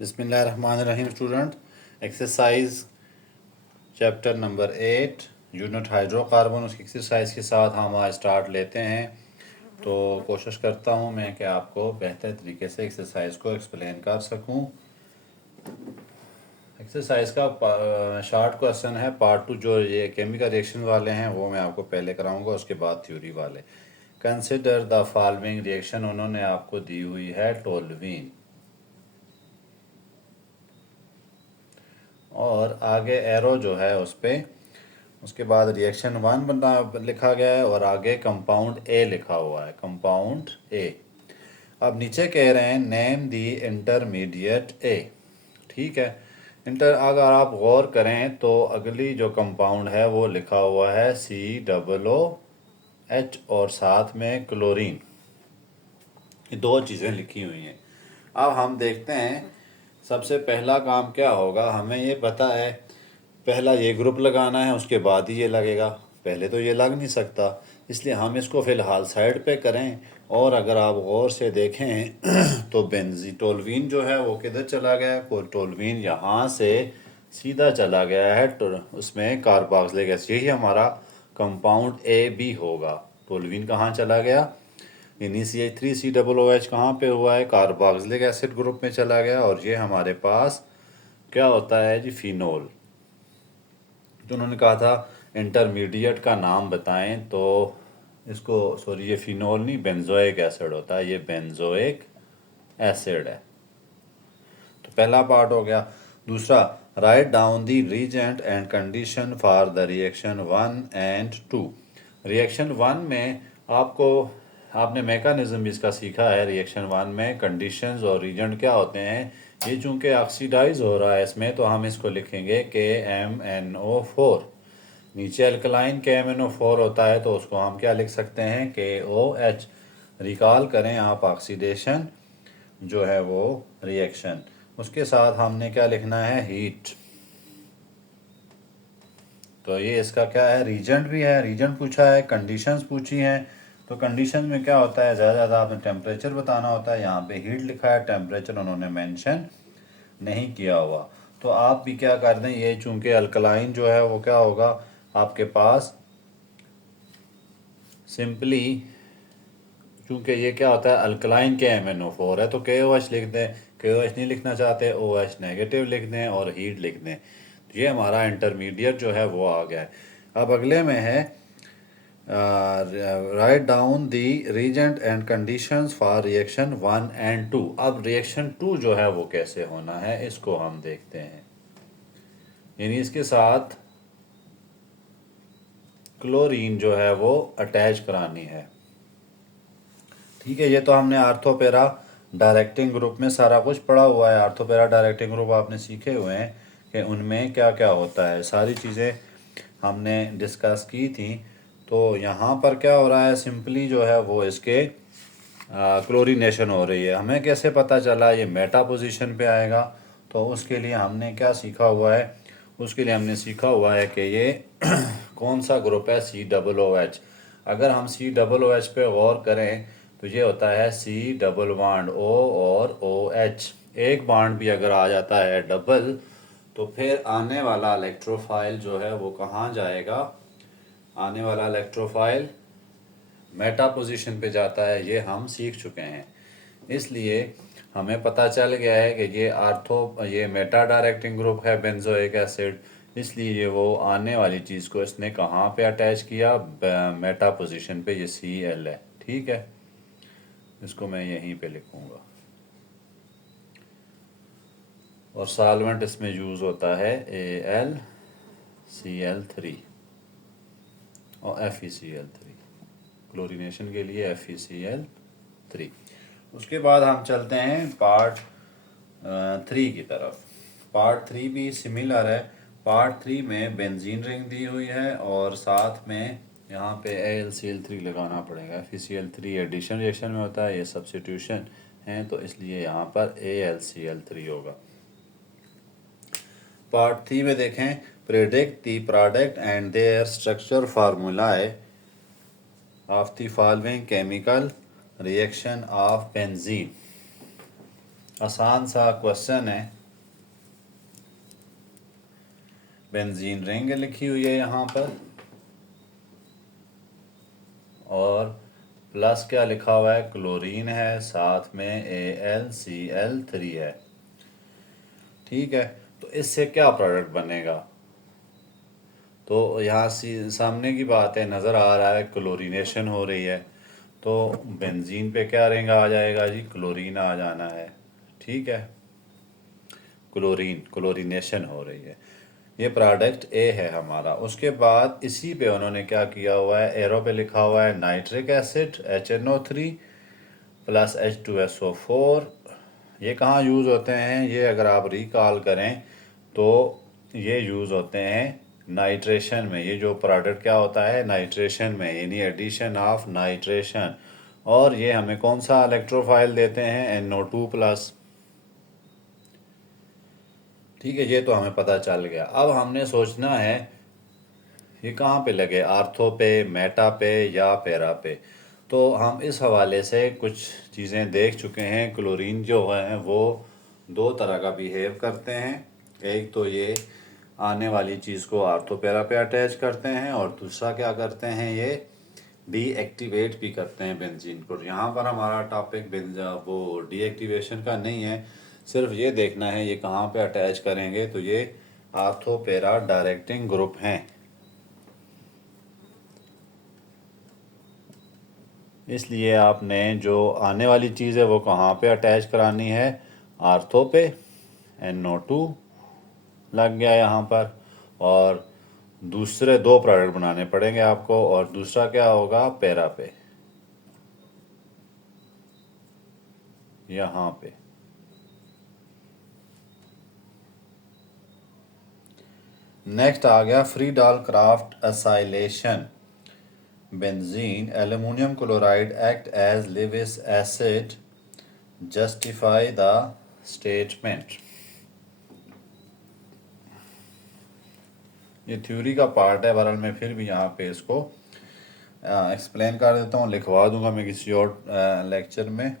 बिस्मिल्लाहिर्रहमानिर्रहीम student. Exercise chapter number 8 unit hydrocarbon, उसकी exercise के साथ हम आज स्टार्ट लेते हैं। तो कोशिश करता हूँ मैं कि आपको बेहतर तरीके से एक्सरसाइज को एक्सप्लेन कर सकूँ। एक्सरसाइज का शॉर्ट क्वेश्चन है पार्ट 2। जो ये केमिकल रिएक्शन वाले हैं वो मैं आपको पहले कराऊंगा, उसके बाद थ्योरी वाले। कंसिडर द फॉलोइंग रिएक्शन उन्होंने आपको दी हुई है टोल्यूइन, और आगे एरो जो है उस पर, उसके बाद रिएक्शन 1 बना लिखा गया है और आगे कंपाउंड ए लिखा हुआ है, कंपाउंड ए। अब नीचे कह रहे हैं नेम दी इंटरमीडिएट ए। ठीक है, अगर आप गौर करें तो अगली जो कंपाउंड है वो लिखा हुआ है COOH और साथ में क्लोरीन। ये दो चीज़ें लिखी हुई हैं। अब हम देखते हैं सबसे पहला काम क्या होगा। हमें ये पता है पहला ये ग्रुप लगाना है, उसके बाद ही ये लगेगा। पहले तो ये लग नहीं सकता, इसलिए हम इसको फ़िलहाल साइड पे करें। और अगर आप गौर से देखें तो टोल्यूइन जो है वो किधर चला गया है। टोल्यूइन यहाँ से सीधा चला गया है उसमें कार्बोक्सिलिक एसिड। यही हमारा कंपाउंड ए भी होगा। टोल्यूइन कहाँ चला गया, NeCH3COOH कहाँ पे हुआ है, कार्बोक्सिलिक एसिड ग्रुप में चला गया। और ये हमारे पास क्या होता है जी, फिनोल। तो उन्होंने कहा था इंटरमीडिएट का नाम बताएं, तो इसको ये फिनोल नहीं, बेंजोइक एसिड होता है, ये बेंजोइक एसिड है। तो पहला पार्ट हो गया। दूसरा, write down the reagent and condition for the reaction 1 and 2। Reaction 1 में आपने मैकेनिज्म भी इसका सीखा है। रिएक्शन 1 में कंडीशंस और रीजेंट क्या होते हैं। ये चूंकि ऑक्सीडाइज हो रहा है इसमें, तो हम इसको लिखेंगे KMNO4। नीचे अल्कलाइन KMNO4 होता है, तो उसको हम क्या लिख सकते हैं, KOH। रिकॉल करें आप ऑक्सीडेशन जो है वो रिएक्शन, उसके साथ हमने क्या लिखना है, हीट। तो ये इसका क्या है, रीजेंट भी है, रीजेंट पूछा है, कंडीशंस पूछी हैं। तो कंडीशन में क्या होता है, ज़्यादा ज़्यादा आपने टेम्परेचर बताना होता है। यहाँ पे हीट लिखा है, टेम्परेचर उन्होंने मेंशन नहीं किया हुआ। तो आप भी क्या कर दें, ये चूंकि अल्कलाइन जो है वो क्या होगा आपके पास, सिंपली क्योंकि ये क्या होता है अल्कलाइन KMNO4 है, तो KOH लिख दें। KOH नहीं लिखना चाहते, OH नेगेटिव लिख दें और हीट लिख दें। तो ये हमारा इंटरमीडिएट जो है वो आ गया है। अब अगले में है write down the reagent and conditions for reaction 1 and 2। अब रिएक्शन 2 जो है वो कैसे होना है, इसको हम देखते हैं। यानी इसके साथ क्लोरीन जो है वो अटैच करानी है। ठीक है, ये तो हमने आर्थोपेरा डायरेक्टिंग ग्रुप में सारा कुछ पढ़ा हुआ है। आर्थोपेरा डायरेक्टिंग ग्रुप आपने सीखे हुए हैं कि उनमें क्या क्या होता है, सारी चीज़ें हमने डिस्कस की थी। तो यहाँ पर क्या हो रहा है, सिंपली जो है वो इसके क्लोरीनेशन हो रही है। हमें कैसे पता चला, ये मेटा पोजीशन पे आएगा। तो उसके लिए हमने क्या सीखा हुआ है, उसके लिए हमने सीखा हुआ है कि ये कौन सा ग्रुप है, COOH। अगर हम COOH पे गौर करें तो ये होता है C डबल बॉन्ड O और OH। एक बॉन्ड भी अगर आ जाता है डबल, तो फिर आने वाला इलेक्ट्रोफाइल जो है वो कहाँ जाएगा, आने वाला इलेक्ट्रोफाइल मेटा पोजीशन पे जाता है। ये हम सीख चुके हैं, इसलिए हमें पता चल गया है कि ये मेटा डायरेक्टिंग ग्रुप है बेंजोइक एसिड। इसलिए ये वो आने वाली चीज़ को इसने कहाँ पे अटैच किया, मेटा पोजीशन पे। ये Cl है, ठीक है, इसको मैं यहीं पे लिखूँगा। और सॉल्वेंट इसमें यूज़ होता है AlCl3 और FeCl3, क्लोरीनेशन के लिए FeCl3। उसके बाद हम चलते हैं पार्ट 3 की तरफ। पार्ट 3 भी सिमिलर है। पार्ट 3 में बेंजीन रिंग दी हुई है और साथ में यहाँ पे AlCl3 लगाना पड़ेगा। FeCl3 एडिशन रिएक्शन में होता है, ये सब्स्टिट्यूशन है, तो इसलिए यहाँ पर AlCl3 होगा। पार्ट 3 में देखें, predict the product and there structure formulae of the following chemical reaction of benzene. आसान सा क्वेश्चन है। बेंजीन रिंग लिखी हुई है यहाँ पर, और प्लस क्या लिखा हुआ है, क्लोरीन है, साथ में AlCl3 है। ठीक है, तो इससे क्या प्रोडक्ट बनेगा? तो यहाँ सामने की बात है, नज़र आ रहा है क्लोरीनेशन हो रही है, तो बेंजीन पे क्या रिंग आ जाएगा जी, क्लोरीन आ जाना है। ठीक है, क्लोरीनेशन हो रही है, ये प्रोडक्ट ए है हमारा। उसके बाद इसी पे उन्होंने क्या किया हुआ है, एरो पे लिखा हुआ है nitric acid HNO3 plus H2SO4। ये कहाँ यूज़ होते हैं, ये अगर आप रिकॉल करें तो ये यूज़ होते हैं नाइट्रेशन में। ये जो प्रोडक्ट क्या होता है, नाइट्रेशन में, यानी एडिशन ऑफ नाइट्रेशन। और ये हमें कौन सा इलेक्ट्रोफाइल देते हैं, NO2 प्लस। ठीक है, ये तो हमें पता चल गया। अब हमने सोचना है ये कहाँ पे लगे, आर्थो पे, मेटा पे या पैरा पे। तो हम इस हवाले से कुछ चीज़ें देख चुके हैं। क्लोरीन जो है वो दो तरह का बिहेव करते हैं। एक तो ये आने वाली चीज़ को आर्थो पैरा पे अटैच करते हैं, और दूसरा क्या करते हैं, ये डीएक्टिवेट भी करते हैं बेंजीन को। यहाँ पर हमारा टॉपिक वो डीएक्टिवेशन का नहीं है, सिर्फ ये देखना है ये कहाँ पे अटैच करेंगे। तो ये आर्थो पैरा डायरेक्टिंग ग्रुप हैं, इसलिए आपने जो आने वाली चीज़ है वो कहाँ पे अटैच करानी है, आर्थो पे। NO2 लग गया यहाँ पर, और दूसरे दो प्रोडक्ट बनाने पड़ेंगे आपको, और दूसरा क्या होगा, पैरा पे, यहाँ पे। नेक्स्ट आ गया Friedel Crafts acylation. Benzene aluminium chloride act as Lewis acid, justify the statement. ये थ्योरी का पार्ट है, बहरहाल मैं फिर भी यहाँ पे इसको एक्सप्लेन कर देता हूँ, लिखवा दूंगा मैं किसी और लेक्चर में।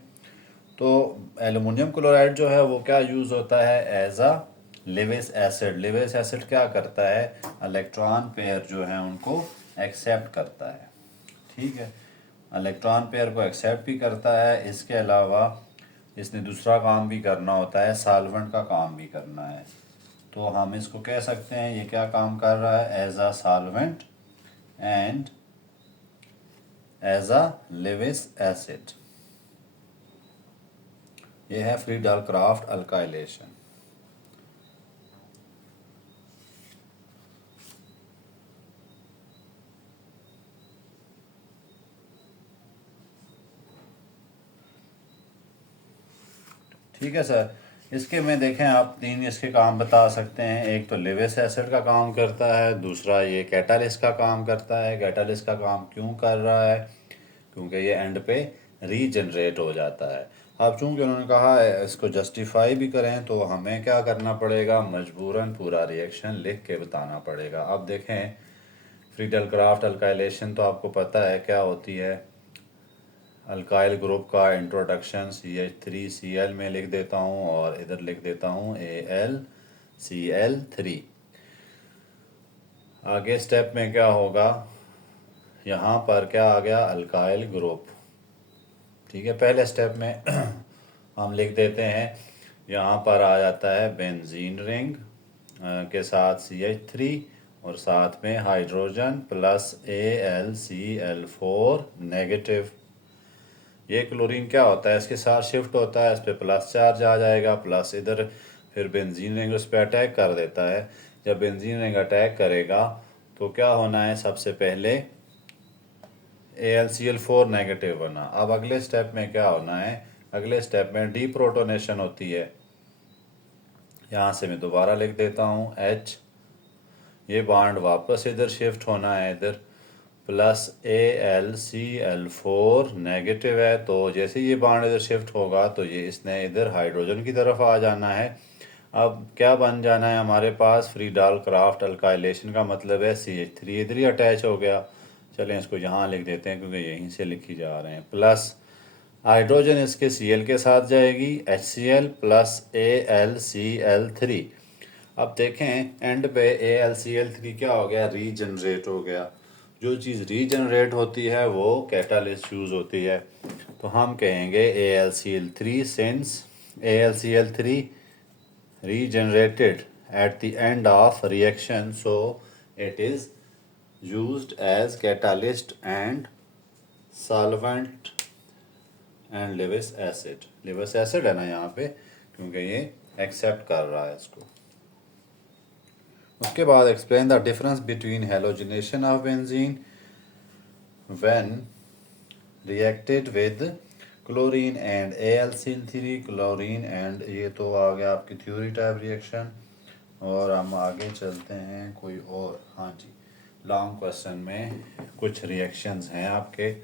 तो एल्युमिनियम क्लोराइड जो है वो क्या यूज़ होता है, as a Lewis acid. Lewis acid क्या करता है, इलेक्ट्रॉन पेयर जो है उनको एक्सेप्ट करता है। ठीक है, इलेक्ट्रॉन पेयर को एक्सेप्ट भी करता है, इसके अलावा इसने दूसरा काम भी करना होता है, सॉल्वेंट का काम भी करना है। तो हम इसको कह सकते हैं ये क्या काम कर रहा है, as a solvent and as a Lewis acid. ये है फ्रीडाल क्राफ्ट अल्काइलेशन। ठीक है सर, इसके में देखें आप तीन इसके काम बता सकते हैं। एक तो लिविस एसिड का काम करता है, दूसरा ये कैटालिस्ट का काम करता है। कैटालिस्ट का काम क्यों कर रहा है, क्योंकि ये एंड पे रीजनरेट हो जाता है। अब चूंकि उन्होंने कहा है इसको जस्टिफाई भी करें, तो हमें क्या करना पड़ेगा, मजबूरन पूरा रिएक्शन लिख के बताना पड़ेगा। अब देखें फ्रीडल क्राफ्ट अल्काइलेशन तो आपको पता है क्या होती है। अल्काइल ग्रुप का इंट्रोडक्शन CH3Cl में लिख देता हूँ, और इधर लिख देता हूँ AlCl3। आगे स्टेप में क्या होगा, यहाँ पर क्या आ गया, अल्काइल ग्रुप। ठीक है, पहले स्टेप में हम लिख देते हैं, यहाँ पर आ जाता है बेंजीन रिंग के साथ CH3, और साथ में हाइड्रोजन प्लस AlCl4 नेगेटिव। ये क्लोरीन क्या होता है, इसके साथ शिफ्ट होता है, इस पर प्लस चार्ज आ जाएगा, प्लस इधर फिर बेंजीन रिंग उस पर अटैक कर देता है। जब बेंजीन रिंग अटैक करेगा तो क्या होना है, सबसे पहले AlCl4 नेगेटिव बना। अब अगले स्टेप में क्या होना है, अगले स्टेप में डीप्रोटोनेशन होती है। यहाँ से मैं दोबारा लिख देता हूँ H, ये बॉन्ड वापस इधर शिफ्ट होना है, इधर प्लस AlCl4 नेगेटिव है। तो जैसे ये बॉन्ड इधर शिफ्ट होगा तो ये इसने इधर हाइड्रोजन की तरफ आ जाना है। अब क्या बन जाना है हमारे पास, फ्रीडाल क्राफ्ट अल्काइलेशन का मतलब है CH3 इधर ही अटैच हो गया। चलें इसको यहाँ लिख देते हैं क्योंकि यहीं से लिखी जा रहे हैं, प्लस हाइड्रोजन इसके Cl के साथ जाएगी, HCl प्लस AlCl3। अब देखें एंड पे AlCl3 क्या हो गया, रीजनरेट हो गया। जो चीज़ रीजनरेट होती है वो कैटालिस्ट यूज़ होती है। तो हम कहेंगे AlCl3 since AlCl3 regenerated at the end of reaction, so it is used as catalyst and solvent and Lewis acid। Lewis acid है ना यहाँ पे, क्योंकि ये एक्सेप्ट कर रहा है इसको। उसके बाद explain the difference between halogenation of benzene when reacted with chlorine and AlCl3 chlorine and, ये तो आ गया आपकी थ्योरी टाइप रिएक्शन। और हम आगे चलते हैं कोई और, हाँ जी, लॉन्ग क्वेश्चन में कुछ रिएक्शंस हैं आपके,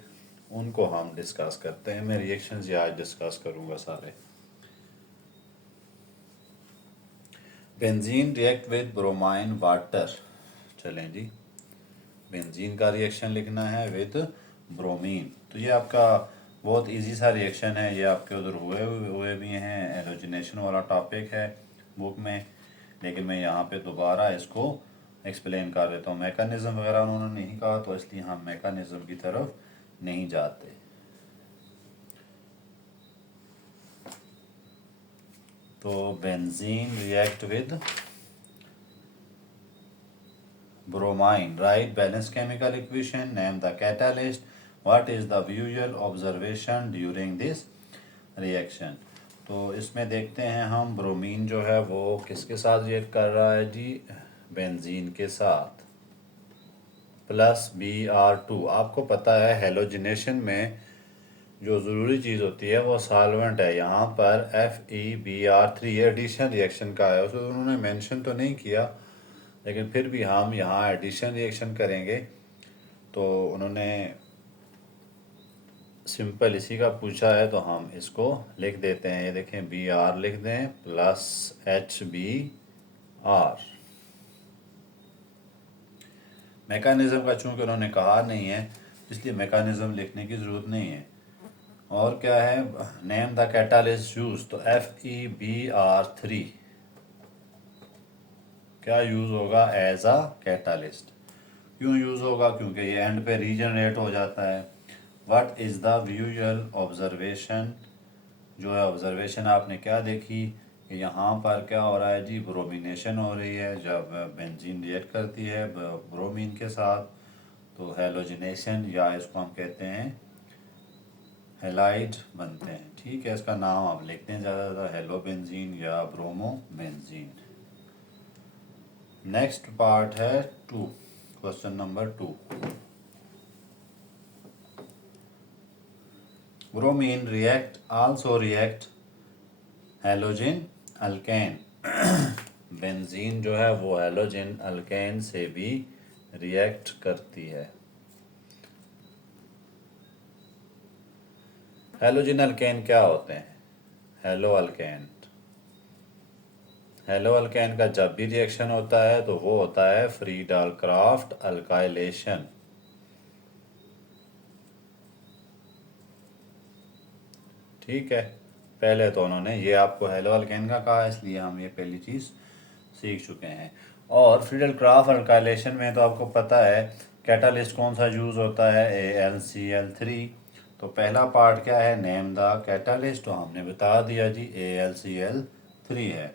उनको हम डिस्कस करते हैं। मैं रिएक्शंस आज डिस्कस करूँगा सारे। Benzene react with bromine water. चलें जी, बेंजीन का रिएक्शन लिखना है विद ब्रोमीन। तो ये आपका बहुत इजी सा रिएक्शन है, ये आपके उधर हुए भी हैं, एलोजिनेशन वाला टॉपिक है बुक में, लेकिन मैं यहाँ पे दोबारा इसको एक्सप्लेन कर देता हूँ। मैकेनिज्म वगैरह उन्होंने नहीं कहा, तो इसलिए हम मैकेनिज्म की तरफ नहीं जाते। तो benzene react with bromine, write balanced chemical equation, name the catalyst, what is the visual observation during this reaction। तो इसमें देखते हैं हम, ब्रोमीन जो है वो किसके साथ रिएक्ट कर रहा है जी, बेंजीन के साथ, प्लस Br2। आपको पता है हेलोजिनेशन में जो ज़रूरी चीज़ होती है वो सॉल्वेंट है। यहाँ पर FeBr3 एडिशन रिएक्शन का है, उसे उन्होंने मेंशन तो नहीं किया, लेकिन फिर भी हम यहाँ एडिशन रिएक्शन करेंगे। तो उन्होंने सिंपल इसी का पूछा है, तो हम इसको लिख देते हैं। ये देखें, Br लिख दें प्लस HBr। मैकेनिज्म का चूँकि उन्होंने कहा नहीं है, इसलिए मैकेनिज्म लिखने की ज़रूरत नहीं है। और क्या है, नेम द कैटालिस्ट यूज, तो FeBr3 क्या यूज़ होगा, एज अ कैटालिस्ट। क्यों यूज़ होगा, क्योंकि ये एंड पे रीजनरेट हो जाता है। What is the visual observation, जो है ऑब्जर्वेशन आपने क्या देखी कि यहाँ पर क्या हो रहा है जी, ब्रोमिनेशन हो रही है। जब बेंजीन रिएक्ट करती है ब्रोमीन के साथ, तो हेलोजिनेशन, या इसको हम कहते हैं हेलाइड बनते हैं। ठीक है, इसका नाम आप लिखते हैं ज़्यादा हेलो बेंजीन या ब्रोमो बेंजीन। नेक्स्ट पार्ट है 2, question number 2। Bromine react also react halogen alkane. Benzene जो है वो हेलोजन अल्केन से भी रिएक्ट करती है। हेलोजन अल्केन क्या होते हैं, हेलो अल्केन। हेलो अल्केन का जब भी रिएक्शन होता है तो वो होता है फ्रीडालक्राफ्ट अल्काइलेशन। ठीक है, पहले तो उन्होंने ये आपको हेलो अल्केन का कहा, इसलिए हम ये पहली चीज़ सीख चुके हैं। और फ्रीडालक्राफ्ट अल्काइलेशन में तो आपको पता है कैटालिस्ट कौन सा यूज़ होता है, AlCl3। तो पहला पार्ट क्या है, नेम द कैटालिस्ट, तो हमने बता दिया जी AlCl3 है।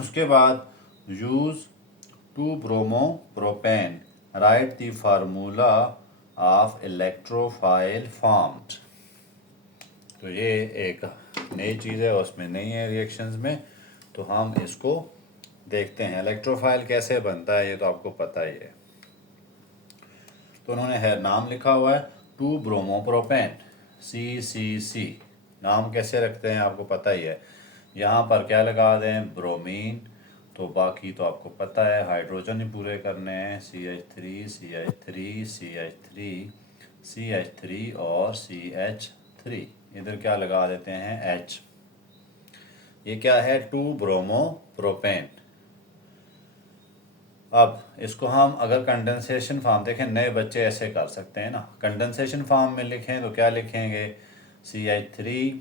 उसके बाद use 2 bromo propane, right the formula of electrophile formed. तो ये एक नई चीज़ है, उसमें नहीं है रिएक्शंस में, तो हम इसको देखते हैं। इलेक्ट्रोफाइल कैसे बनता है ये तो आपको पता ही है। तो उन्होंने है नाम लिखा हुआ है 2 ब्रोमोप्रोपेन, CCC। नाम कैसे रखते हैं आपको पता ही है। यहाँ पर क्या लगा दें, ब्रोमीन, तो बाकी तो आपको पता है हाइड्रोजन ही पूरे करने हैं, CH3 CH3 CH3 CH3 और CH3। इधर क्या लगा देते हैं, H। ये क्या है, 2 ब्रोमो प्रोपेन। अब इसको हम अगर कंडेंसेशन फॉर्म देखें, नए बच्चे ऐसे कर सकते हैं ना, कंडेंसेशन फॉर्म में लिखें तो क्या लिखेंगे, CH3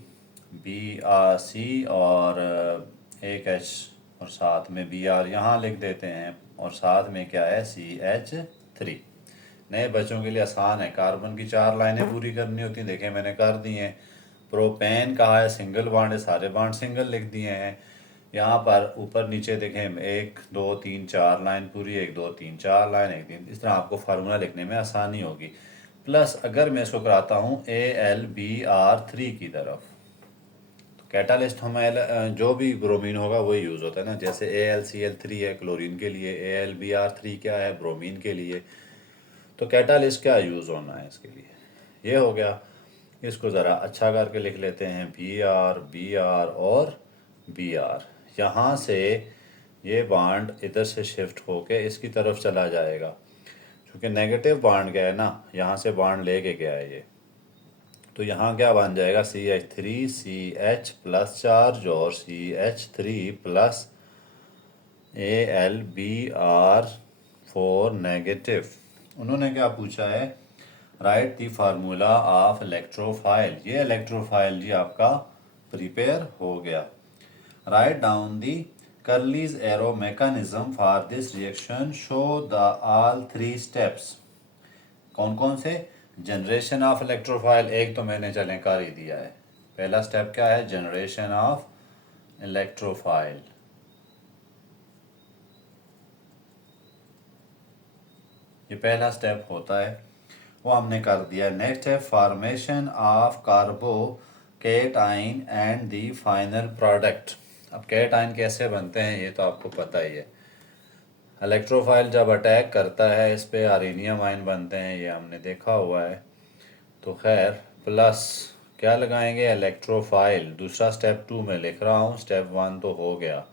BRC और एक H और साथ में BR यहाँ लिख देते हैं और साथ में क्या है CH3। नए बच्चों के लिए आसान है, कार्बन की 4 लाइनें पूरी करनी होती हैं, देखें मैंने कर दी हैं। प्रोपेन कहा है सिंगल बॉन्ड है, सारे बॉन्ड सिंगल लिख दिए हैं। यहाँ पर ऊपर नीचे देखें 1 2 3 4 लाइन पूरी, 1 2 3 4 लाइन, 1 3, इस तरह आपको फार्मूला लिखने में आसानी होगी। प्लस अगर मैं इसको कराता हूँ AlBr3 की तरफ, तो कैटालिस्ट हमें जो भी ब्रोमीन होगा वही यूज़ होता है ना, जैसे AlCl3 है क्लोरीन के लिए, AlBr3 क्या है ब्रोमीन के लिए। तो कैटालिस्ट क्या यूज़ होना है इसके लिए, ये हो गया। इसको ज़रा अच्छा करके लिख लेते हैं Br और Br। यहाँ से ये बॉन्ड इधर से शिफ्ट होके इसकी तरफ चला जाएगा, क्योंकि नेगेटिव बॉन्ड क्या है ना, यहाँ से बॉन्ड लेके गया है ये। तो यहाँ क्या बन जाएगा CH3 CH प्लस चार्ज और CH3 प्लस AlBr4 नेगेटिव। उन्होंने क्या पूछा है, right the formula of electrophile. ये इलेक्ट्रोफाइल जी आपका प्रिपेयर हो गया। Right down the Curlies arrow mechanism for this reaction, show the all 3 steps. कौन कौन से, जनरेशन ऑफ इलेक्ट्रोफाइल एक तो मैंने चलें कर ही दिया है। पहला स्टेप क्या है, जनरेशन ऑफ इलेक्ट्रोफाइल। ये पहला स्टेप होता है, वो हमने कर दिया। नेक्स्ट है formation of carbocation and the final product. अब कैटाइन कैसे बनते हैं ये तो आपको पता ही है। इलेक्ट्रोफाइल जब अटैक करता है इस पे आर्नियम आयन बनते हैं, ये हमने देखा हुआ है। तो खैर प्लस क्या लगाएंगे, इलेक्ट्रोफाइल। दूसरा स्टेप 2 में लिख रहा हूँ, स्टेप 1 तो हो गया,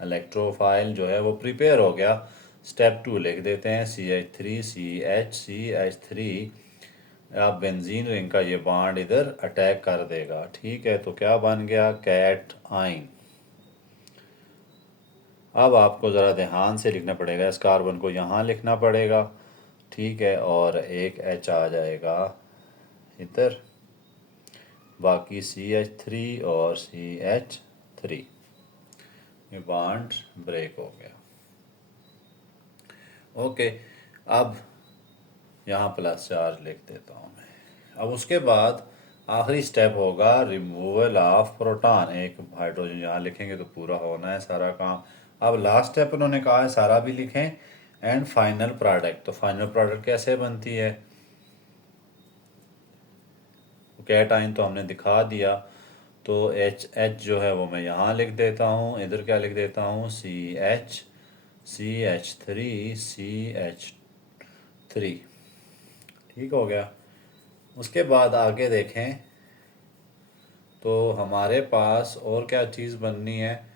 इलेक्ट्रोफाइल जो है वो प्रिपेयर हो गया। स्टेप 2 लिख देते हैं CH3 CH3। अब बेंजीन रिंग का ये बॉन्ड इधर अटैक कर देगा, ठीक है। तो क्या बन गया, कैट आइन। अब आपको ज़रा ध्यान से लिखना पड़ेगा, इस कार्बन को यहाँ लिखना पड़ेगा, ठीक है। और एक H आ जाएगा इधर, बाकी CH3 और CH3, ये बॉन्ड ब्रेक हो गया। ओके, अब यहाँ प्लस चार्ज लिख देता हूँ मैं। अब उसके बाद आखिरी स्टेप होगा रिमूवल ऑफ प्रोटॉन। एक हाइड्रोजन यहाँ लिखेंगे तो पूरा होना है सारा काम। अब लास्ट स्टेप उन्होंने कहा है सारा भी लिखें, एंड फाइनल प्रोडक्ट। तो फाइनल प्रोडक्ट कैसे बनती है, कैटाइन तो हमने दिखा दिया। तो H जो है वो मैं यहाँ लिख देता हूँ, इधर क्या लिख देता हूँ CH CH3 CH3, ठीक हो गया। उसके बाद आगे देखें तो हमारे पास और क्या चीज़ बननी है,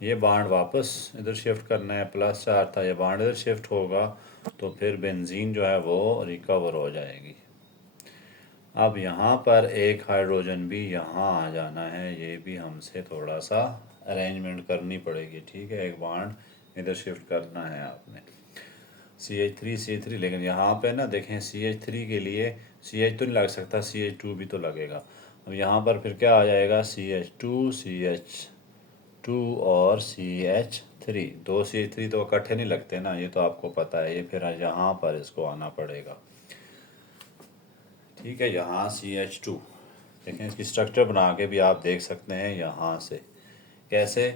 ये बॉन्ड वापस इधर शिफ्ट करना है। प्लस 4 था, ये बॉन्ड इधर शिफ्ट होगा तो फिर बेंजीन जो है वो रिकवर हो जाएगी। अब यहाँ पर एक हाइड्रोजन भी यहाँ आ जाना है, ये भी हमसे थोड़ा सा अरेंजमेंट करनी पड़ेगी, ठीक है। एक बॉन्ड इधर शिफ्ट करना है आपने, CH3 लेकिन यहाँ पे ना देखें CH3 के लिए CH तो नहीं लग सकता, CH2 भी तो लगेगा। अब यहाँ पर फिर क्या आ जाएगा, CH2 और CH3। दो CH3 तो इकट्ठे नहीं लगते ना, ये तो आपको पता है। ये फिर यहाँ पर इसको आना पड़ेगा, ठीक है। यहाँ CH2 देखें, इसकी स्ट्रक्चर बना के भी आप देख सकते हैं यहाँ से। कैसे,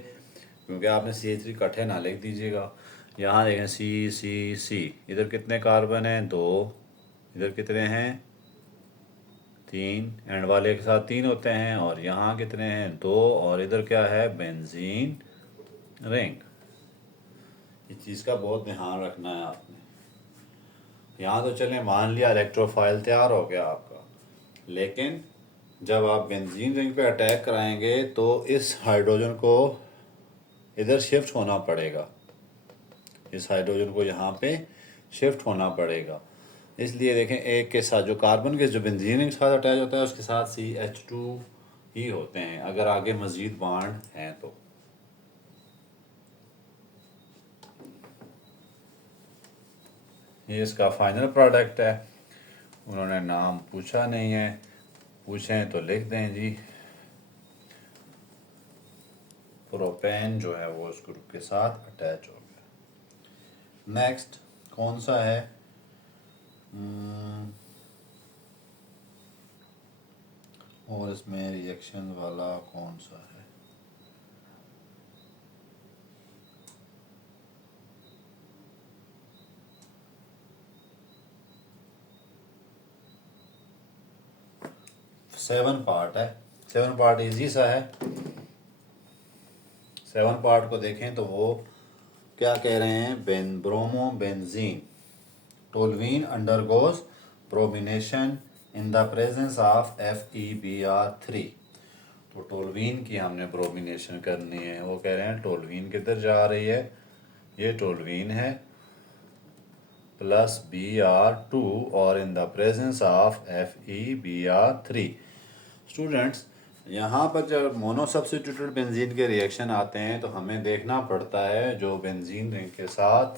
क्योंकि आपने CH3 इकट्ठे ना लिख दीजिएगा। यहाँ देखें C इधर कितने कार्बन हैं, 2, इधर कितने हैं, 3, एंड वाले के साथ 3 होते हैं, और यहाँ कितने हैं, 2, और इधर क्या है, बेंजीन रिंग। इस चीज़ का बहुत ध्यान रखना है आपने। यहाँ तो चलें मान लिया इलेक्ट्रोफाइल तैयार हो गया आपका, लेकिन जब आप बेंजीन रिंग पे अटैक कराएंगे तो इस हाइड्रोजन को इधर शिफ्ट होना पड़ेगा, इस हाइड्रोजन को यहाँ पे शिफ्ट होना पड़ेगा। इसलिए देखें एक के साथ जो कार्बन के जो बेंजीन रिंग के साथ अटैच होता है उसके साथ CH2 ही होते हैं, अगर आगे मज़ीद बॉन्ड हैं तो। ये इसका फाइनल प्रोडक्ट है। उन्होंने नाम पूछा नहीं है, पूछें तो लिख दें जी। प्रोपेन जो है वो उस ग्रुप के साथ अटैच हो गया। नेक्स्ट कौन सा है? और इसमें रिएक्शन वाला कौन सा है? सेवन पार्ट है। सेवन पार्ट इजी सा है। सेवन पार्ट को देखें तो वो क्या कह रहे हैं? Bromobenzene toluene undergoes bromination in the presence of FeBr3। तो टोलवीन की हमने ब्रोमिनेशन करनी है। वो कह रहे हैं टोलवीन किधर जा रही है? ये टोलवीन है प्लस Br2 और इन the presence of FeBr3। Students, यहाँ पर जब मोनो सब्स्टिट्यूटेड बेंजीन के रिएक्शन आते हैं तो हमें देखना पड़ता है जो बेंजीन रिंग के साथ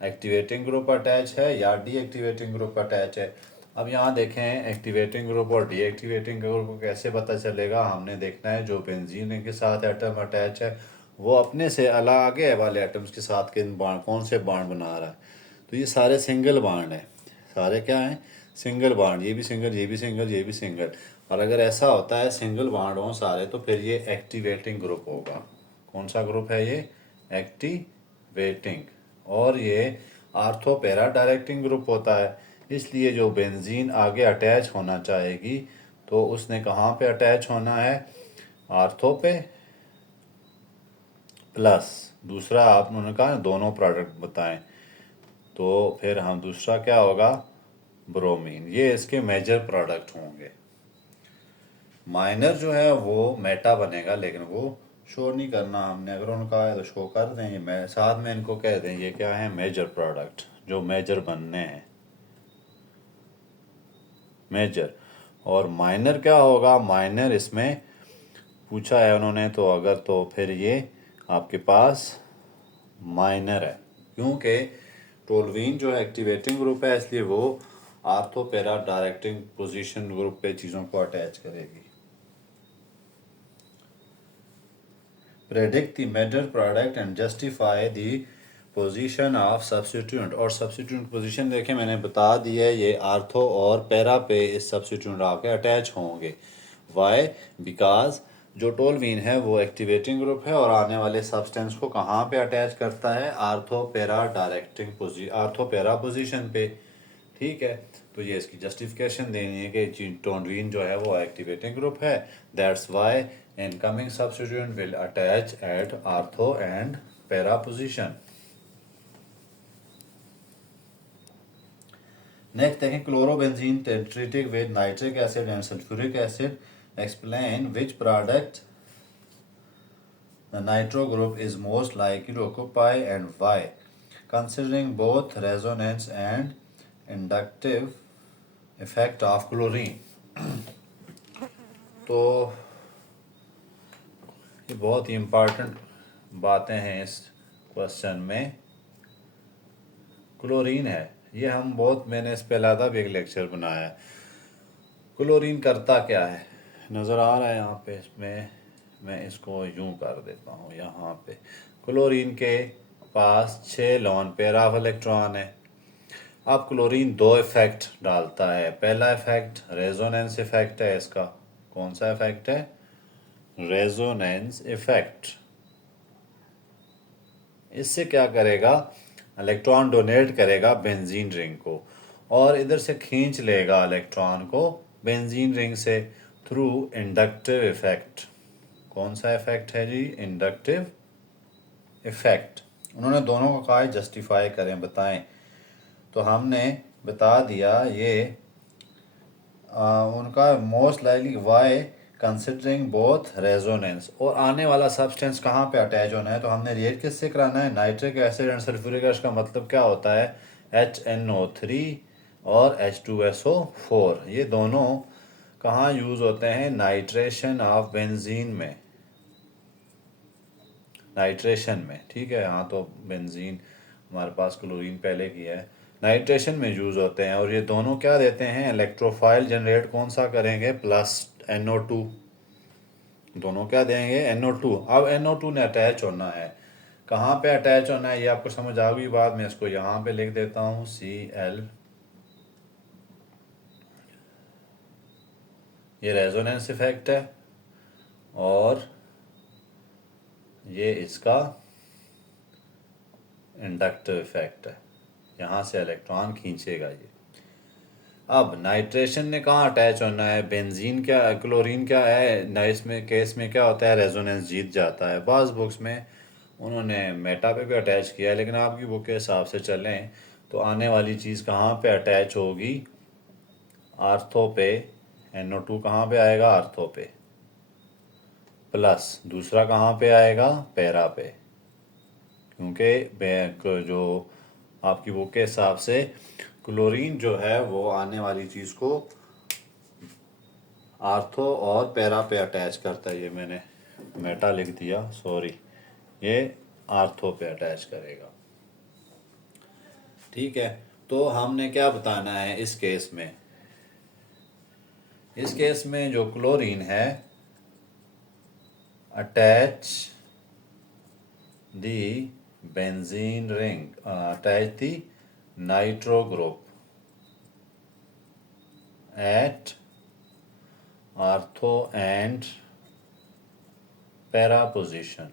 एक्टिवेटिंग ग्रुप अटैच है या डीएक्टिवेटिंग ग्रुप अटैच है। अब यहाँ देखें एक्टिवेटिंग ग्रुप और डीएक्टिवेटिंग ग्रुप को कैसे पता चलेगा? हमने देखना है जो बेंजीन रिंग के साथ एटम अटैच है वो अपने से अलग आगे वाले एटम्स के साथ किन बाड कौन से बाड बना रहा है। तो ये सारे सिंगल बाड हैं। सारे क्या हैं? सिंगल बाड। ये भी सिंगल, ये भी सिंगल, ये भी सिंगल। और अगर ऐसा होता है सिंगल बाड हो सारे तो फिर ये एक्टिवेटिंग ग्रुप होगा। कौन सा ग्रुप है ये? एक्टिवेटिंग। और ये आर्थो पैरा डायरेक्टिंग ग्रुप होता है। इसलिए जो बेंजीन आगे अटैच होना चाहेगी तो उसने कहाँ पे अटैच होना है? आर्थो पे प्लस दूसरा आपने कहा दोनों प्रोडक्ट बताएं तो फिर हम दूसरा क्या होगा? ब्रोमीन। ये इसके मेजर प्रोडक्ट होंगे। माइनर जो है वो मेटा बनेगा लेकिन वो शो नहीं करना हमने। अगर उनका है तो शो कर दें। मैं साथ में इनको कह दें ये क्या है? मेजर प्रोडक्ट, जो मेजर बनने हैं मेजर। और माइनर क्या होगा? माइनर इसमें पूछा है उन्होंने तो अगर तो फिर ये आपके पास माइनर है क्योंकि टोलवीन जो है एक्टिवेटिंग ग्रुप है इसलिए वो ortho para directing position group पे चीज़ों को अटैच करेगी। Predict the major product and justify the position of substituent. और सब्स्टिट्यूएंट पोजीशन देखें मैंने बता दिया है, ये आर्थो और पैरा पे इस सब्स्टिट्यूएंट आके अटैच होंगे। वाई? बिकॉज जो टोलवीन है वो एक्टिवेटिंग ग्रुप है और आने वाले सब्सटेंस को कहाँ पे अटैच करता है? आर्थो पैरा पोजीशन पे। ठीक है, तो ये इसकी जस्टिफिकेशन देनी है कि टोलवीन जो है वो एक्टिवेटिंग ग्रुप है। That's why incoming substituent will attach eight ortho and para position. Next देखें chlorobenzene treated with nitric acid and sulfuric acid. Explain which product the nitro group is most likely to occupy and why, considering both resonance and inductive effect of chlorine. तो ये बहुत ही important बातें हैं इस question में। Chlorine है ये मैंने इस पे अलग भी एक लेक्चर बनाया है। क्लोरीन करता क्या है? नज़र आ रहा है यहाँ पे? इसमें मैं इसको यूं कर देता हूँ। यहाँ पे क्लोरीन के पास 6 लोन पेयर ऑफ इलेक्ट्रॉन है। अब क्लोरीन दो इफेक्ट डालता है। पहला इफेक्ट रेजोनेंस इफेक्ट है इसका। कौन सा इफेक्ट है? Resonance effect. इससे क्या करेगा? इलेक्ट्रॉन डोनेट करेगा बेंजीन रिंग को और इधर से खींच लेगा इलेक्ट्रॉन को बेंजीन रिंग से थ्रू इंडक्टिव इफेक्ट। कौन सा इफेक्ट है जी? Inductive effect. उन्होंने दोनों को कहा जस्टिफाई करें, बताएं। तो हमने बता दिया ये उनका most likely why considering both resonance और आने वाला सब्सटेंस कहाँ पे अटैच होना है। तो हमने रिएक्ट किससे कराना है? Nitric acid and sulphuric acid का मतलब क्या होता है? HNO3 और H2SO4। ये दोनों कहाँ यूज़ होते हैं? नाइट्रेशन ऑफ बेंजीन में। नाइट्रेशन में, ठीक है। हाँ, तो बेंजीन हमारे पास क्लोरीन पहले की है नाइट्रेशन में यूज़ होते हैं। और ये दोनों क्या देते हैं, इलेक्ट्रोफाइल जनरेट कौन सा करेंगे, प्लस NO2। दोनों क्या देंगे, NO2। अब NO2 ने अटैच होना है, कहाँ पे अटैच होना है ये आपको समझ आ गई बात। मैं इसको यहाँ पे लिख देता हूँ Cl, ये रेजोनेंस इफेक्ट है, और ये इसका इंडक्टिव इफेक्ट है, यहाँ से इलेक्ट्रॉन खींचेगा ये। अब नाइट्रेशन ने कहाँ अटैच होना है, बेंजीन क्या, क्लोरीन क्या है ना, इसमें केस में क्या होता है, रेजोनेंस जीत जाता है। बाज़ बुक्स में उन्होंने मेटा पे भी अटैच किया है, लेकिन आपकी बुक के हिसाब से चलें तो आने वाली चीज़ कहाँ पे अटैच होगी, आर्थो पे। NO2 कहाँ पे आएगा, आर्थो पे, प्लस दूसरा कहाँ पे आएगा, पैरा पे। क्योंकि जो आपकी बुक के हिसाब से क्लोरीन जो है वो आने वाली चीज़ को आर्थो और पैरा पे अटैच करता है। ये मैंने मेटा लिख दिया, सॉरी, ये आर्थो पे अटैच करेगा। ठीक है, तो हमने क्या बताना है इस केस में, इस केस में जो क्लोरीन है attach the benzene ring, attach the nitro group at ortho and para position,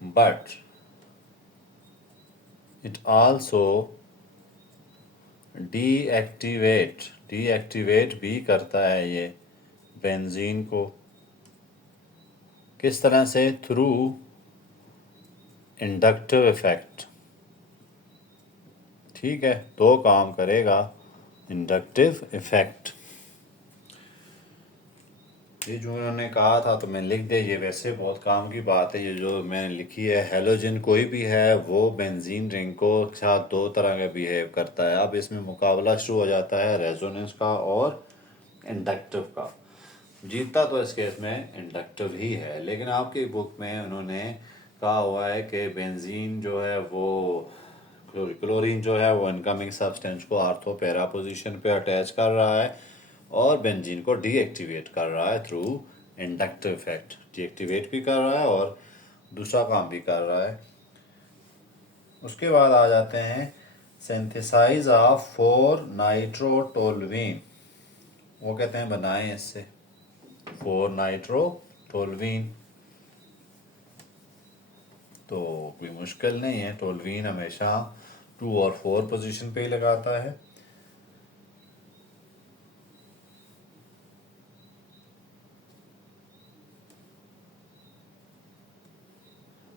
but it also deactivate भी करता है ये बेंजीन को। किस तरह से, थ्रू इंडक्टिव इफेक्ट। ठीक है, तो काम करेगा इंडक्टिव इफेक्ट। ये जो उन्होंने कहा था तो मैं लिख दे, ये वैसे बहुत काम की बात है। ये जो मैंने लिखी है, हेलोजन कोई भी है वो बेंजीन रिंग को साथ दो तरह का बिहेव करता है। अब इसमें मुकाबला शुरू हो जाता है रेजोनेंस का और इंडक्टिव का। जीतता तो इस केस में इंडक्टिव ही है, लेकिन आपकी बुक में उन्होंने कहा हुआ है कि बेंजीन जो है वो, क्लोरीन जो है वो इनकमिंग सब्सटेंस को आर्थो पैरा पोजीशन पे अटैच कर रहा है और बेंजीन को डीएक्टिवेट कर रहा है थ्रू इंडक्टिव इफेक्ट। डीएक्टिवेट भी कर रहा है और दूसरा काम भी कर रहा है। उसके बाद आ जाते हैं सिंथेसाइज ऑफ 4 नाइट्रोटोलुइन। वो कहते हैं बनाएं इससे 4 नाइट्रोटोलुइन। तो कोई मुश्किल नहीं है, टोलुइन हमेशा 2 और 4 पोजीशन पे ही लगाता है।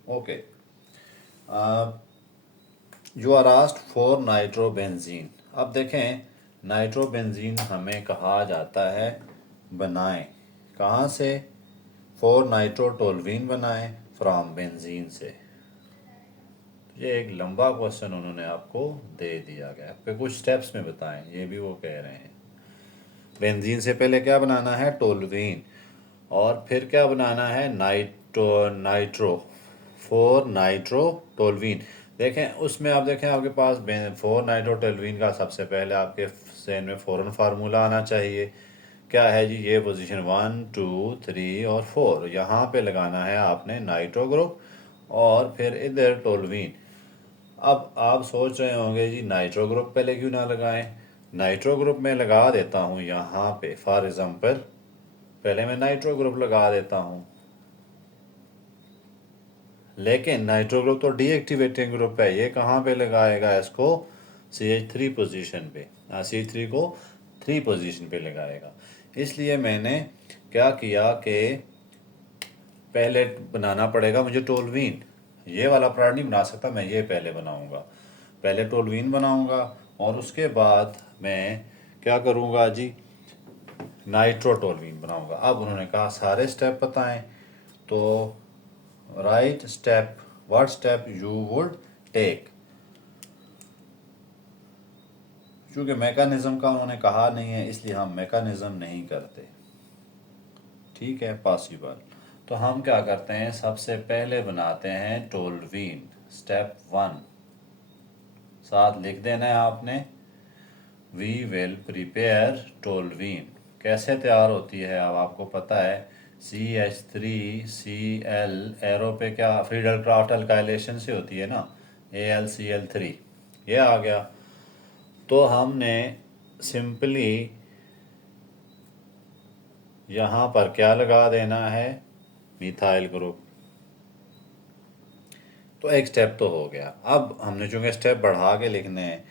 Okay, you are asked for nitrobenzene. अब देखें, नाइट्रोबेंजीन हमें कहा जाता है बनाएं कहाँ से, 4 नाइट्रोटोलुइन बनाएं फ्रॉम बेंजीन से। ये एक लंबा क्वेश्चन उन्होंने आपको दे दिया गया, फिर कुछ स्टेप्स में बताएं, ये भी वो कह रहे हैं। बेंजीन से पहले क्या बनाना है, टोलुइन, और फिर क्या बनाना है, नाइट्रो 4 नाइट्रोटोलुइन। देखें उसमें, आप देखें आपके पास 4 नाइट्रोटोलुइन का सबसे पहले आपके जहन में फ़ौरन फार्मूला आना चाहिए। क्या है जी, ये पोजीशन 1 2 3 और 4, यहाँ पे लगाना है आपने नाइट्रो ग्रुप और फिर इधर टोलुइन। अब आप सोच रहे होंगे जी नाइट्रो ग्रुप पहले क्यों ना लगाएं। नाइट्रो ग्रुप में लगा देता हूँ यहाँ पे, फॉर एग्जांपल पहले मैं नाइट्रो ग्रुप लगा देता हूँ, लेकिन नाइट्रो ग्रुप तो डीएक्टिवेटिंग ग्रुप है, ये कहाँ पे लगाएगा इसको, CH3 पोजीशन पे। CH3 को 3 पोजीशन पे लगाएगा। इसलिए मैंने क्या किया कि पहले बनाना पड़ेगा मुझे टोलुइन। ये वाला प्रोडक्ट नहीं बना सकता मैं, ये पहले बनाऊंगा, पहले टोलुइन बनाऊंगा और उसके बाद मैं क्या करूंगा जी, नाइट्रोटोलुइन बनाऊंगा। अब उन्होंने कहा सारे स्टेप बताएं, तो write step, what step you would take. क्योंकि मैकेनिज्म का उन्होंने कहा नहीं है इसलिए हम मैकेनिज्म नहीं करते। ठीक है, पॉसिबल। तो हम क्या करते हैं, सबसे पहले बनाते हैं टोलुइन। स्टेप 1 साथ लिख देना है आपने। We will prepare toluene. कैसे तैयार होती है अब आपको पता है। CH3Cl एरो पे क्या फ्रीडल क्राफ्ट अल्काइलेशन से होती है ना, AlCl3 ये आ गया। तो हमने सिंपली यहाँ पर क्या लगा देना है, मिथाइल ग्रुप। तो एक स्टेप तो हो गया। अब हमने चूंकि स्टेप बढ़ा के लिखने हैं,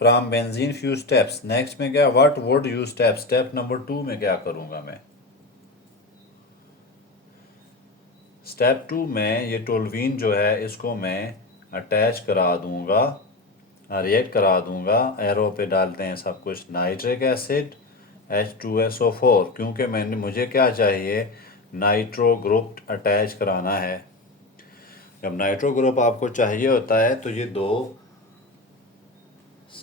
from benzene few steps. Next में क्या, what would you step, step number 2 में क्या करूँगा मैं। स्टेप 2 में ये टोल्वीन जो है इसको मैं अटैच करा दूंगा, रिएक्ट करा दूंगा। एरो पे डालते हैं सब कुछ, नाइट्रिक एसिड H2SO4, क्योंकि मुझे क्या चाहिए, नाइट्रो ग्रुप अटैच कराना है। जब नाइट्रो ग्रुप आपको चाहिए होता है तो ये दो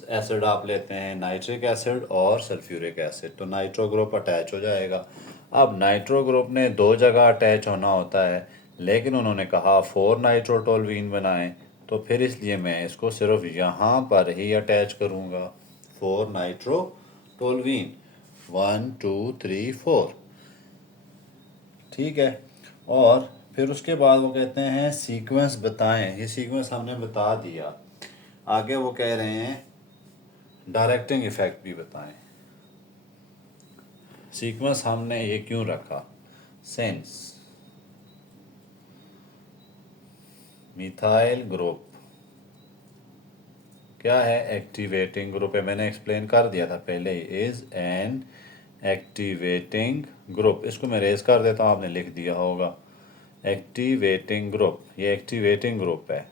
एसिड आप लेते हैं, नाइट्रिक एसिड और सल्फ्यूरिक एसिड, तो नाइट्रो ग्रुप अटैच हो जाएगा। अब नाइट्रो ग्रुप ने दो जगह अटैच होना होता है, लेकिन उन्होंने कहा 4 नाइट्रोटोल्वीन बनाएं, तो फिर इसलिए मैं इसको सिर्फ यहाँ पर ही अटैच करूँगा। 4 नाइट्रोटोल्वीन, 1 2 3 4, ठीक है। और फिर उसके बाद वो कहते हैं सीक्वेंस बताएं। ये सीक्वेंस हमने बता दिया। आगे वो कह रहे हैं डायरेक्टिंग इफेक्ट भी बताएं। सीक्वेंस हमने ये क्यों रखा, सेंस मिथाइल ग्रुप क्या है, एक्टिवेटिंग ग्रुप है। मैंने एक्सप्लेन कर दिया था पहले ही, इज एन एक्टिवेटिंग ग्रुप। इसको मैं रेज कर देता हूँ, आपने लिख दिया होगा। एक्टिवेटिंग ग्रुप, ये एक्टिवेटिंग ग्रुप है।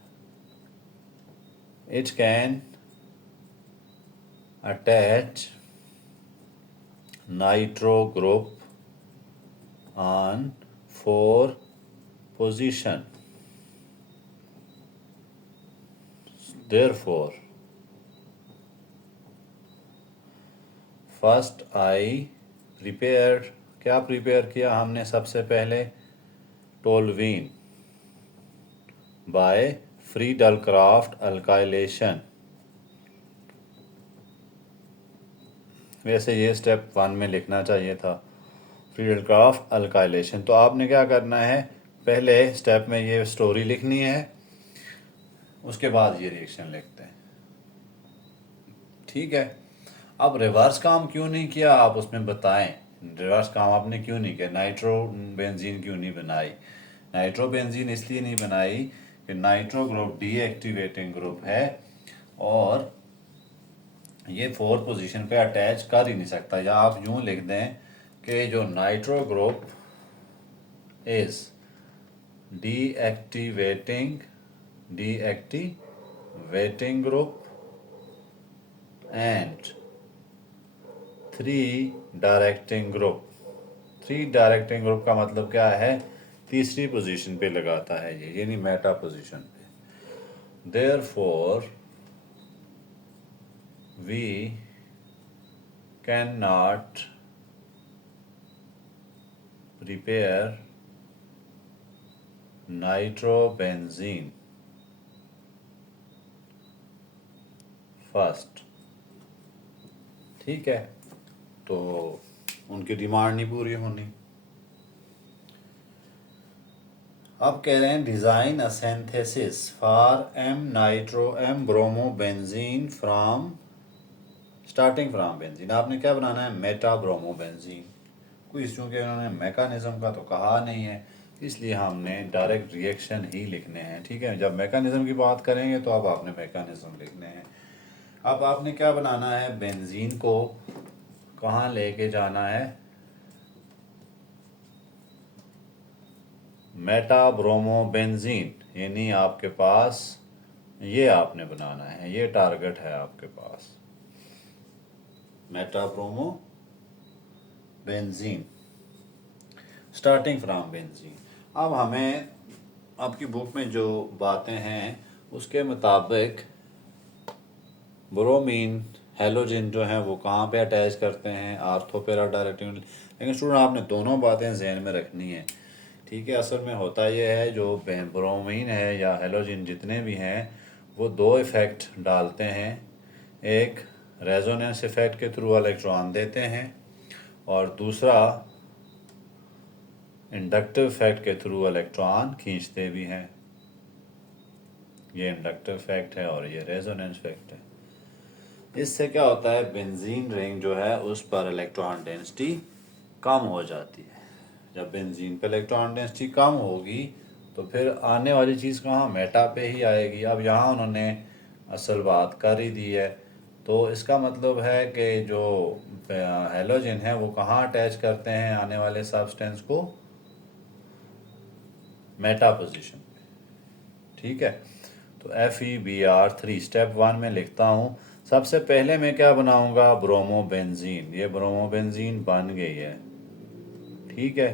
It can attach nitro group on 4 position. Therefore, first I prepared, क्या प्रिपेयर किया हमने सबसे पहले, टोल्वीन बाय फ्रीडल क्राफ्ट अल्काइलेशन। वैसे ये स्टेप 1 में लिखना चाहिए था, फ्रीडल क्राफ्ट अल्काइलेशन। तो आपने क्या करना है, पहले स्टेप में ये स्टोरी लिखनी है, उसके बाद ये रिएक्शन लिखते हैं, ठीक है। अब रिवर्स काम क्यों नहीं किया आप उसमें बताएं। रिवर्स काम आपने क्यों नहीं किया, नाइट्रो बेंजीन क्यों नहीं बनाई। नाइट्रो बेंजीन इसलिए नहीं बनाई कि नाइट्रो ग्रुप डीएक्टिवेटिंग ग्रुप है और ये 4 पोजीशन पे अटैच कर ही नहीं सकता। या आप यूं लिख दें कि जो nitro group is deactivating group and 3 directing group. 3 directing group का मतलब क्या है, तीसरी पोजीशन पे लगाता है ये, यानी मेटा पोजीशन पे। Therefore we can not prepare nitrobenzene first, ठीक है। तो उनकी डिमांड नहीं पूरी होनी। अब कह रहे हैं design a synthesis for m bromo benzene from starting from benzene. आपने क्या बनाना है, मेटा ब्रोमो बेंजीन। कोई चूँकि उन्होंने मैकेनिज्म का तो कहा नहीं है, इसलिए हमने डायरेक्ट रिएक्शन ही लिखने हैं, ठीक है। जब मैकेनिज्म की बात करेंगे तो अब आपने मैकेनिज्म लिखने हैं। अब आपने क्या बनाना है, बेंजीन को कहाँ लेके जाना है, मेटा ब्रोमो बेंजीन, यानी आपके पास ये आपने बनाना है, ये टारगेट है आपके पास, meta bromobenzene starting from benzene. अब हमें आपकी बुक में जो बातें हैं उसके मुताबिक ब्रोमीन हेलोजन जो हैं वो कहाँ पे अटैच करते हैं, आर्थो पैरा डायरेक्टिंग। लेकिन स्टूडेंट आपने दोनों बातें जहन में रखनी है ठीक है, असल में होता ये है, जो ब्रोमीन है या हेलोजन जितने भी हैं वो दो इफ़ेक्ट डालते हैं। एक रेजोनेंस इफ़ेक्ट के थ्रू इलेक्ट्रॉन देते हैं और दूसरा इंडक्टिव इफ़ेक्ट के थ्रू इलेक्ट्रॉन खींचते भी हैं। ये इंडक्टिव इफ़ेक्ट है और ये रेजोनेंस इफ़ेक्ट है। इससे क्या होता है, बेंजीन रिंग जो है उस पर इलेक्ट्रॉन डेंसिटी कम हो जाती है। जब बेंजीन पे इलेक्ट्रॉन डेंसिटी कम होगी तो फिर आने वाली चीज़ कहाँ, मेटा पे ही आएगी। अब यहाँ उन्होंने असल बात कर ही दी है, तो इसका मतलब है कि जो हेलोजन है वो कहाँ अटैच करते हैं आने वाले सब्सटेंस को, मेटा पोजीशन पे। ठीक है, तो FeBr3 स्टेप 1 में लिखता हूँ। सबसे पहले मैं क्या बनाऊंगा, ब्रोमोबेंजीन। ये ब्रोमोबेंजीन बन गई है। ठीक है,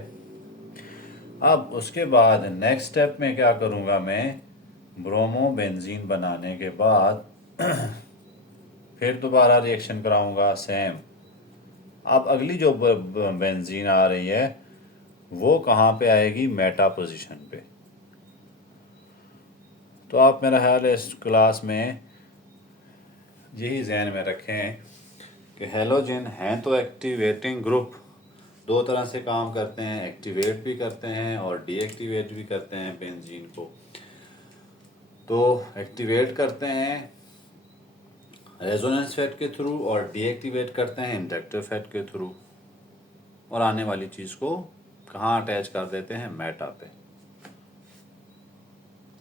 अब उसके बाद नेक्स्ट स्टेप में क्या करूंगा, मैं ब्रोमोबेंजीन बनाने के बाद फिर दोबारा रिएक्शन कराऊंगा सेम। अब अगली जो बेंजीन आ रही है वो कहाँ पे आएगी, मेटा पोजीशन पे। तो आप मेरा ख्याल है इस क्लास में यही जहन में रखें कि हेलोजन हैं तो एक्टिवेटिंग ग्रुप, दो तरह से काम करते हैं, एक्टिवेट भी करते हैं और डीएक्टिवेट भी करते हैं बेंजीन को। तो एक्टिवेट करते हैं रेजोनेंस इफेक्ट के थ्रू और डीएक्टिवेट करते हैं इंडक्टिव इफेक्ट के थ्रू, और आने वाली चीज़ को कहाँ अटैच कर देते हैं, मेटा पे।